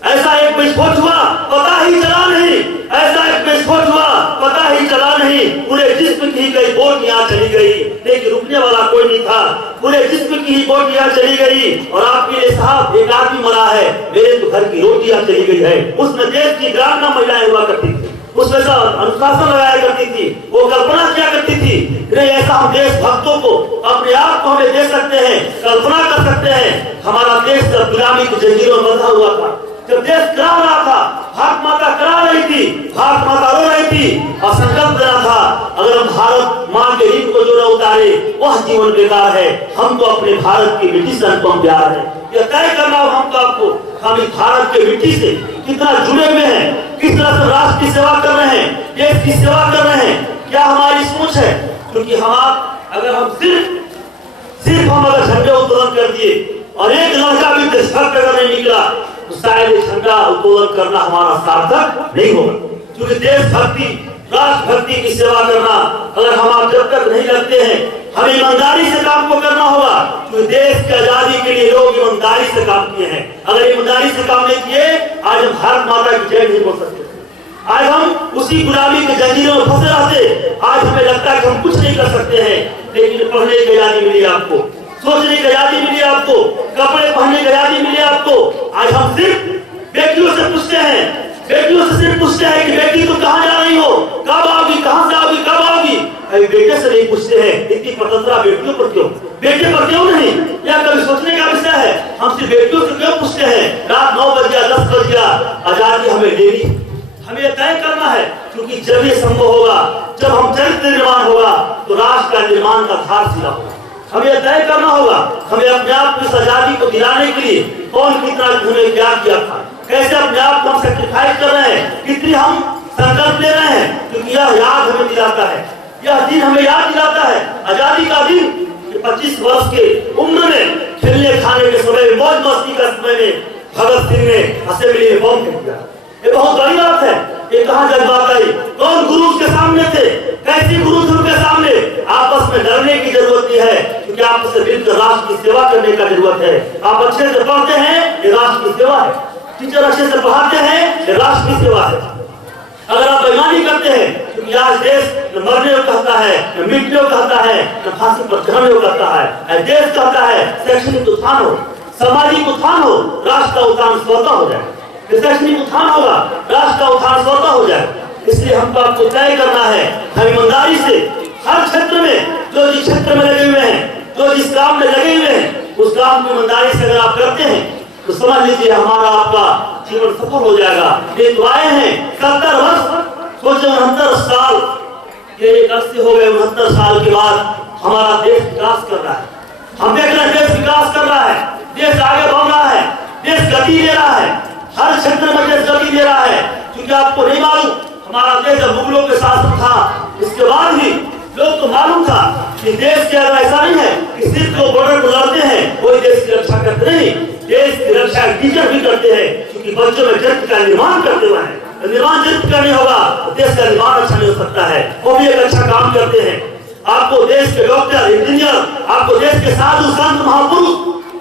ऐसा एक विस्फोट हुआ पता ही चला नहीं, ऐसा एक विस्फोट हुआ पता ही चला नहीं, पूरे जिस्म की कई बोटियां चली गई, लेकिन रुकने वाला कोई नहीं था, पूरे जिस्म की ही बोटियां चली गई। और आपके लिए साहब एक आदमी मरा है, मेरे तो घर की रोटियां चली गई है। उसमें देश की ग्रामीण महिलाएं हुआ करती थी, उसमें सब अनुशासन लगाया करती थी, वो कल्पना किया करती थी, नहीं ऐसा हम देशभक्तों को अपने आप को हमें दे सकते हैं, कल्पना कर सकते हैं। हमारा देश गुलामी की जंजीरों में बंधा हुआ था, जब देश करा रहा था, भारत माता करा रही थी, भारत माता रो रही थी, और संकल्प देना था अगर हम भारत माँ के रीत को जो न उतारे वह जीवन बेकार है। हम तो अपने भारत की मिट्टी से अनुपम प्यार है, यह तय करना हम तो आपको, हम इस भारत के मिट्टी से कितना जुड़े हुए हैं, किस तरह से राष्ट्र की सेवा कर रहे हैं, देश की सेवा कर रहे हैं, क्या हमारी सोच है? क्योंकि अगर हम सिर्फ हम अगर झंडे उत्तोलन कर दिए और एक लड़का भी देशभक्त अगर नहीं निकला, तो शायद झंडा उत्तोलन करना हमारा सार्थक नहीं होगा। क्योंकि देशभक्ति, राष्ट्रभक्ति की सेवा करना अगर हम आप जब तक नहीं लगते हैं, हमें ईमानदारी से काम को करना होगा। क्योंकि देश की आजादी के लिए लोग ईमानदारी से काम किए हैं, अगर ईमानदारी से काम नहीं किए आज हम भारत माता की जय नहीं बोल सकते। आज हम उसी गुलामी के जंजीरों में फंसे रहते। आज हमें लगता है कि हम कुछ नहीं कर सकते हैं, लेकिन पढ़ने की आजादी मिली आपको, सोचने की आजादी मिली आपको, कपड़े पहनने की आजादी मिली आपको। आज हम सिर्फ बेटियों से पूछते हैं, बेटियों से सिर्फ पूछते हैं कि बेटी तुम कहाँ जा रही हो, कब आओगी, कहाँ से आओगी, कब आओगी। अभी बेटे से नहीं पूछते हैं इतनी स्वतंत्रता बेटियों पर क्यों, बेटे पर क्यों नहीं। यह कभी सोचने का विषय है। हम सिर्फ बेटियों से क्यों पूछते हैं, रात 9 बज गया, 10 बज गया, आजादी हमें लेनी, हमें तय करना है। क्योंकि जब ये संभव होगा, जब हम चरित्र निर्माण होगा, तो राष्ट्र का निर्माण का आधारशिला होगा। हमें तय करना होगा, हमें अपने आप को इस आजादी को दिलाने के लिए कौन कितना हमें क्या किया था, कैसे अपने आप को हम सेक्रीफाइस कर रहे हैं, कितनी हम संकल्प ले रहे हैं। क्योंकि यह याद हमें दिलाता है, यह दिन हमें याद दिलाता है, आजादी का दिन। 25 वर्ष के उम्र में खेलने खाने के समय, मौज मस्ती का समय में भगत सिंह ने असेंबली में बम फेंक दिया। ये बहुत बड़ी बात है। ये कहाँ जज्बात आई, कौन गुरु उसके सामने थे, कैसी गुरु थे उनके सामने। आपस में डरने की जरूरत नहीं है, क्योंकि आपस में मिलकर राष्ट्र की सेवा करने का जरूरत है। आप अच्छे से पढ़ते हैं, ये राष्ट्र की सेवा है। टीचर अच्छे से पढ़ाते हैं, ये राष्ट्र की सेवा है। अगर आप बेईमानी करते हैं, क्योंकि आज देश न मरने को कहता है, न मिटने को कहता है, न फांसी पर चढ़ने को कहता है। देश कहता है शैक्षणिक उत्थान हो, सामाजिक उत्थान हो, राष्ट्र का उत्थान स्वतः हो जाए। शैक्षणिक उत्थान होगा, राष्ट्र का उत्थान स्वतः हो जाए। इसलिए हमको आपको तय करना है, हम ईमानदारी से हर क्षेत्र में, जो जिस क्षेत्र में लगे हुए हैं, जो जिस काम में लगे हुए हैं, उस काम को ईमानदारी से अगर आप करते हैं, तो समझ लीजिए हमारा आपका जीवन सफल हो जाएगा। ये तो आए हैं 70 वर्ष, सोचे 69 साल, ये एक अर्थ हो गए। 69 साल के बाद हमारा देश विकास कर रहा है। हम देख रहे हैं देश विकास कर रहा है, देश आगे बढ़ रहा है, देश गति ले रहा है, हर क्षेत्र में देश गति ले रहा है। क्योंकि आपको नहीं मालूम, हमारा देश जब मुगलों के शासन था, इसके बाद भी लोग को मालूम था कि देश के अगर ऐसा नहीं है कि सिर्फ जो बॉर्डर पर लड़ते हैं वही देश की रक्षा करते नहीं, देश की रक्षा टीचर भी करते हैं। क्योंकि बच्चों में चरित्र का निर्माण करते हुए हैं, निर्माण चरित्र का नहीं होगा तो देश का निर्माण अच्छा नहीं हो सकता है। वो भी एक अच्छा काम करते हैं। आपको देश के डॉक्टर, इंजीनियर, आपको देश के साधु संत महापुरुष,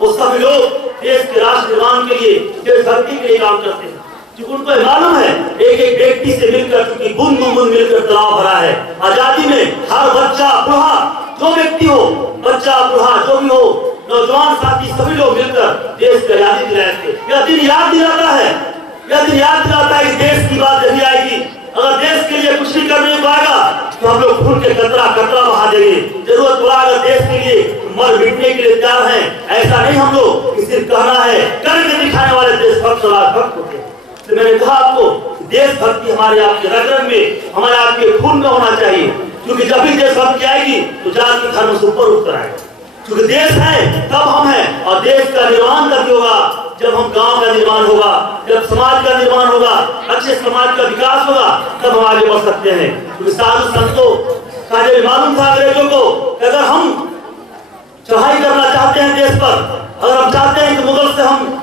वो सभी लोग देश के राष्ट्र निर्माण के लिए, देशभक्ति के लिए काम करते हैं। क्योंकि उनको मालूम है एक एक व्यक्ति से मिलकर, क्योंकि बूंद बूंद मिलकर तालाब भरा है। आजादी में हर बच्चा बूढ़ा जो व्यक्ति हो, बच्चा बूढ़ा जो भी हो, नौजवान साथी सभी लोग मिलकर देश की आजादी दिलाए थे। यह दिन याद दिलाता है, यह दिन याद दिलाता है कि देश की बात जल्दी आएगी। अगर देश के लिए कुछ नहीं करने को आएगा तो हम लोग खून के कतरा कतरा बहा देंगे। जरूरत पड़ा अगर देश के लिए मर मिटने के लिए तैयार हैं। ऐसा नहीं हम लोग सिर्फ कहना है, करके दिखाने वाले देशभक्त राजभक्त होते हैं। तो मैंने कहा आपको देशभक्ति हमारे आपके रग में, हमारे आपके खून में होना चाहिए। क्योंकि जब भी देशभक्ति आएगी तो जाति धर्म से ऊपर उठकर आएगा। क्योंकि देश है तब हम हैं, और देश का निर्माण तभी होगा जब हम गांव का निर्माण होगा, जब समाज का निर्माण होगा, अच्छे समाज का विकास होगा, तब हम आगे बढ़ सकते हैं। क्योंकि साधु संतों का जब मालूम था अंग्रेजों को, अगर हम चढ़ाई करना चाहते हैं देश पर, अगर हम चाहते हैं कि मुगल से हम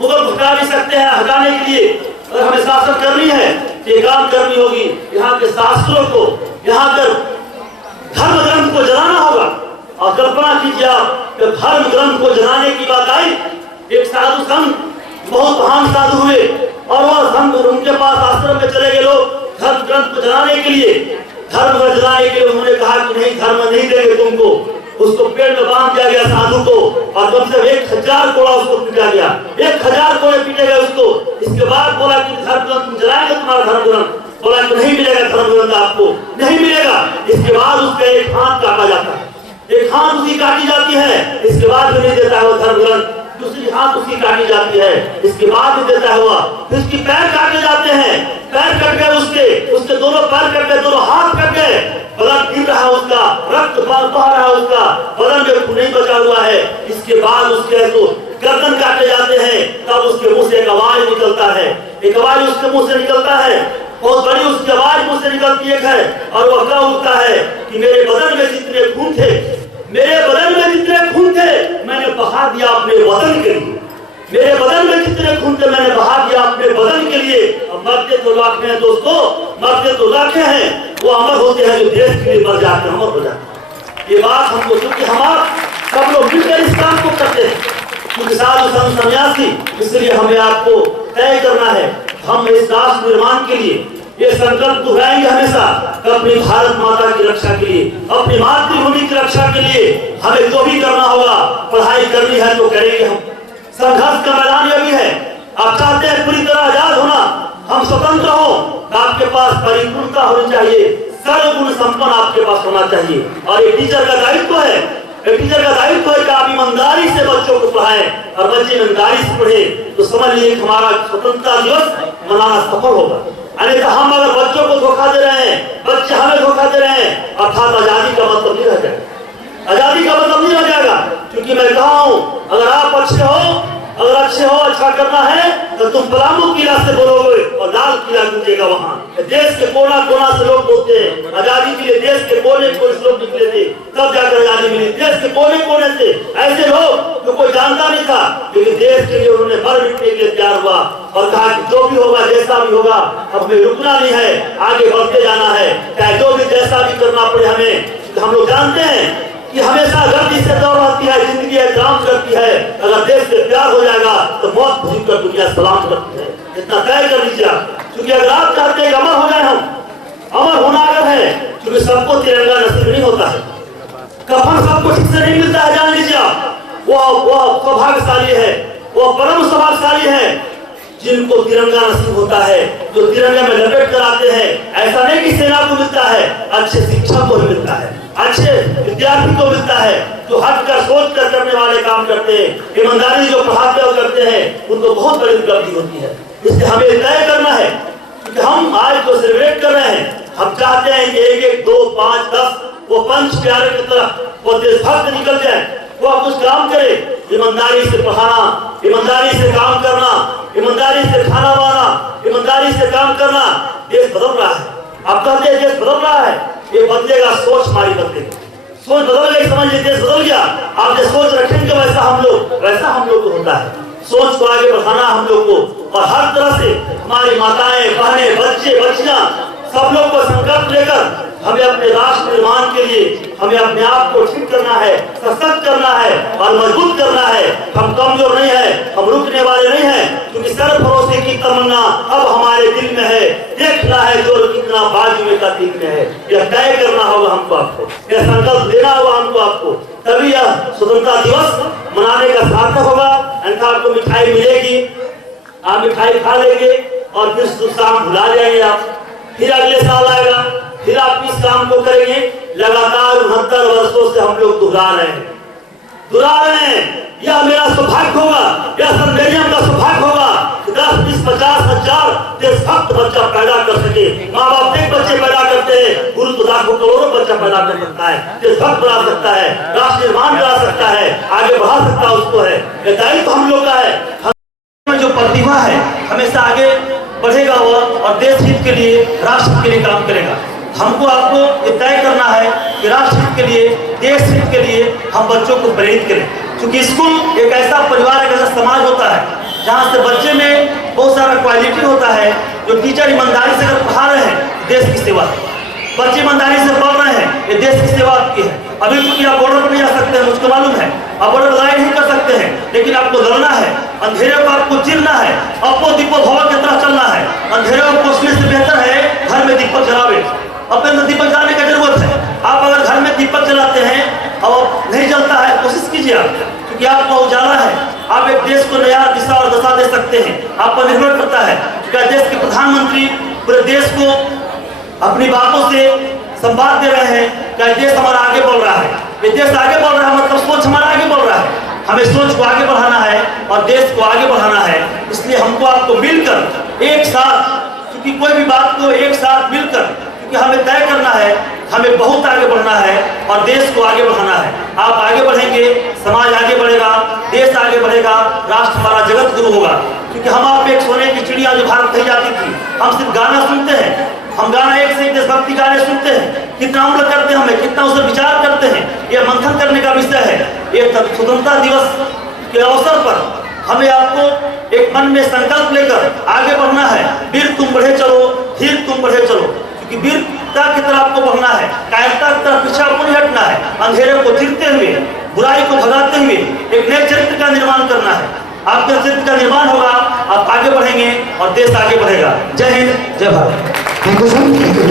मुगल हटा भी सकते हैं, हटाने के लिए अगर हमें शासन करनी है तो ये काम करनी होगी, यहाँ के शास्त्रों को, यहाँ कर धर्म ग्रंथ को जलाना होगा। और कल्पना कीजिए आप, जब धर्म ग्रंथ को जलाने की बात आई, एक साधु संत बहुत महान साधु हुए, और वह संत उनके पास आश्रम में चले गए लोग धर्म ग्रंथ को जलाने के लिए। धर्म ग्रंथ जलाने के लिए उन्होंने कहा कि नहीं, धर्म नहीं देंगे तुमको। उसको पेड़ में बांध दिया गया साधु को, और कम से 1000 कोड़ा उसको पीटा गया, 1000 कोड़े पीटे गए उसको। इसके बाद बोला कि धर्म ग्रंथ तुम जलाएंगे, तुम्हारा धर्म ग्रंथ। बोला कि नहीं मिलेगा धर्म ग्रंथ, आपको नहीं मिलेगा। इसके बाद उसका एक हाथ काटा जाता है, एक हाथ उसकी काटी जाती है, इसके बाद भी नहीं देता है वो धर्म ग्रंथ। दूसरी हाथ उसकी काटी जाती है, इसके बाद भी देता हुआ। फिर उसके पैर काटे जाते हैं, पैर कट गए उसके दोनों पैर कट गए, दोनों हाथ कट गए, ब्लड गिर रहा है उसका, रक्त बह रहा है उसका, बदन में खून नहीं बचा हुआ है। इसके बाद उसके तो गर्दन काटे जाते हैं, तब उसके मुंह से एक आवाज निकलता है, एक आवाज उसके मुंह से निकलता है, बहुत बड़ी उसकी आवाज मुंह से निकलती है, और वह कह उठता है कि मेरे बदन में जितने खून थे, मेरे बदन में जितने खून थे मैंने बहा दिया अपने वतन के लिए। मेरे बदन में जितने खून थे मैंने बहा दिया अपने बदन के लिए। अब मरते तो लाखे हैं दोस्तों, मरते तो लाखे हैं, वो अमर होते हैं जो देश के लिए मर जाते हैं, अमर हो जाते हैं। ये बात हमको, क्योंकि हमारा सब लोग मिलकर इस काम को करते हैं, क्योंकि साधु संत सन्यासी, इसलिए हमें आपको तय करना है हम इस राष्ट्र निर्माण के लिए ये संकल्प दोहराएंगे हमेशा कि अपनी भारत माता की रक्षा के लिए, अपनी मातृभूमि की रक्षा के लिए हमें जो भी करना होगा, पढ़ाई करनी है तो करेंगे हम। संघर्ष का मैदान यह भी है, आप चाहते हैं पूरी तरह आजाद होना, हम स्वतंत्र हो, आपके पास परिपूर्णता होनी चाहिए, सर्वगुण संपन्न आपके पास होना चाहिए। और एक टीचर का दायित्व है, एक टीचर का दायित्व है कि आप ईमानदारी से बच्चों को पढ़ाएं और बच्चे ईमानदारी से पढ़े तो समझ लीजिए हमारा स्वतंत्रता दिवस मनाना सफल होगा। अन्यथा हम अगर बच्चों को धोखा दे रहे हैं, बच्चे हमें धोखा दे रहे हैं, अर्थात आजादी का मतलब नहीं रह जाएगा, आजादी का मतलब नहीं रह जाएगा। क्योंकि मैं कहा हूँ अगर आप अच्छे हो, अगर अच्छे हो, अच्छा करना है तो तुम पलामू किला से बोलोगे और लाल किला गूंजेगा वहाँ। देश के कोना कोना से लोग बोलते हैं आजादी के लिए, देश के कोने कोने से लोग निकले थे तब जाकर आजादी मिली। देश के कोने कोने से ऐसे लोग जो कोई जानता नहीं था, लेकिन देश के लिए उन्होंने मर मिटने के लिए तैयार हुआ और कहा कि जो भी होगा, जैसा भी होगा, हमें रुकना नहीं है, आगे बढ़ते जाना है, चाहे जो भी जैसा भी करना पड़े हमें। हम लोग जानते हैं कि हमेशा गलती से दौड़ रहती है, जिंदगी एग्जाम करती है, अगर देश से प्यार हो जाएगा तो मौत भूल कर दुनिया सलाम करती है। इतना तय कर लीजिए आप, क्योंकि अगर आप चाहते हैं अमर हो जाए, हम अमर होना अगर है, क्योंकि सबको तिरंगा नसीब नहीं होता है, कफन सबको ठीक से नहीं मिलता है, जान लीजिए आप। वो सौभाग्यशाली है, वो परम सौभाग्यशाली है जिनको तिरंगा नसीब होता है, जो तिरंगा में लपेट कर आते हैं। ऐसा नहीं कि सेना को मिलता है, अच्छे शिक्षक को मिलता है, अच्छे विद्यार्थी को मिलता है, जो हट कर सोच कर करने वाले काम करते हैं, ईमानदारी जो पढ़ाते और करते हैं, उनको बहुत बड़ी उपलब्धि होती है। इसलिए हमें तय करना है कि हम आज जो सेलिब्रेट कर रहे हैं, हम चाहते हैं कि 1, 1, 2, 5, 10 वो पंच प्यारे की तरफ वो देशभक्त निकल जाए, वो आप कुछ काम करे, ईमानदारी से पढ़ाना, ईमानदारी से काम करना, ईमानदारी से खाना बनाना, ईमानदारी से काम करना। देश बदल रहा है, आप कहते हैं देश बदल रहा है, ये बदलेगा, सोच हमारी बदलेगी, सोच बदल गई, समझ लीजिए देश बदल गया। आप जो सोच रखेंगे वैसा हम लोग को होता है। सोच को आगे बढ़ाना हम लोग को, और हर तरह से हमारी माताएं, बहनें, बच्चे, बच्चियां सब लोग को संकल्प लेकर हमें अपने राष्ट्र निर्माण के लिए हमें अपने आप को ठीक करना है, सशक्त करना है और मजबूत करना है। हम कमजोर नहीं है, हम रुकने वाले नहीं है, क्योंकि सर भरोसे की तमन्ना अब हमारे दिल में है। देखना है जोर कितना बाजू में का दिल में है, यह तय करना होगा हमको, आपको यह संकल्प लेना होगा हमको, आपको तभी यह स्वतंत्रता दिवस मनाने का सार्थक होगा। अन्यथा आपको मिठाई मिलेगी, आप मिठाई खा लेंगे और फिर शाम भुला जाएंगे आप, फिर अगले साल आएगा, फिर आप इस काम को करेंगे। लगातार 69 वर्षों से हम लोग दोहरा रहे हैं। यह मेरा सौभाग्य होगा, यह संदेशम का सौभाग्य होगा कि 10, 20, 50 हजार देशभक्त बच्चा पैदा कर सके। माँ बाप एक बच्चे पैदा करते हैं, गुरु तो लाखों करोड़ों बच्चा पैदा कर सकता है, देशभक्त बना सकता है, राष्ट्र निर्माण करा सकता है, आगे बढ़ा सकता है, उसको है। यह दायित्व हम लोग का है। हमें जो प्रतिभा है हमेशा आगे बढ़ेगा वो, और देश हित के लिए, राष्ट्र हित के लिए काम करेगा। हमको आपको ये तय करना है कि राष्ट्र हित के लिए, देश हित के लिए हम बच्चों को प्रेरित करें, क्योंकि स्कूल एक ऐसा परिवार, एक ऐसा समाज होता है जहाँ से बच्चे में बहुत सारा क्वालिटी होता है। जो टीचर ईमानदारी से अगर पढ़ा रहे हैं, देश की सेवा, बच्चे ईमानदारी से पढ़ रहे हैं, ये देश की सेवा की है। अभी चूंकि आप बॉर्डर पर नहीं जा सकते हैं, मुझको मालूम है, आप बॉर्डर लड़ाई नहीं कर सकते हैं, लेकिन आपको लड़ना है, अंधेरे को आपको चिरना है, अपो दीपो भव की तरह चलना है। अंधेरे को पोषने से बेहतर है घर में दीपक जलावे, अपने में दीपक जलाने की जरूरत है। आप अगर घर में दीपक जलाते हैं और नहीं जलता है, कोशिश कीजिए आप, क्योंकि आपको उजाला है, आप एक देश को नया दिशा और दशा दे सकते हैं। आप पर निर्भर करता है कि देश के प्रधानमंत्री पूरे देश को अपनी बातों से संवाद दे रहे हैं कि देश हमारा आगे बढ़ रहा है। ये देश आगे बढ़ रहा है मतलब सोच हमारा आगे बढ़ रहा है, हमें सोच को आगे बढ़ाना है और देश को आगे बढ़ाना है। इसलिए हमको आपको मिलकर एक साथ, क्योंकि कोई भी बात को एक साथ मिलकर, क्योंकि हमें तय करना है, हमें बहुत आगे बढ़ना है और देश को आगे बढ़ाना है। आप आगे बढ़ेंगे, समाज आगे बढ़ेगा, देश आगे बढ़ेगा, राष्ट्र हमारा जगत गुरु होगा। क्योंकि हम आप एक सोने की चिड़िया जो भारत कही जाती थी, हम सिर्फ गाना सुनते हैं, हम गाना एक से एक देशभक्ति गाने सुनते हैं, कितना अम्ल करते हैं, हमें कितना उस पर विचार करते हैं, यह मंथन करने का विषय है। ये स्वतंत्रता दिवस के अवसर पर हमें आपको एक मन में संकल्प लेकर आगे बढ़ना है। वीर तुम बढ़े चलो, धीर तुम बढ़े चलो, क्योंकि वीरता की तरफ आपको बढ़ना है, कायरता की तरफ पीछे आपको नहीं हटना है। अंधेरे को चीरते हुए, बुराई को भगाते हुए एक नए चरित्र का निर्माण करना है। आपके अस्तित्व का निर्माण होगा, आप आगे बढ़ेंगे और देश आगे बढ़ेगा। जय हिंद, जय भारत। Thank you sir.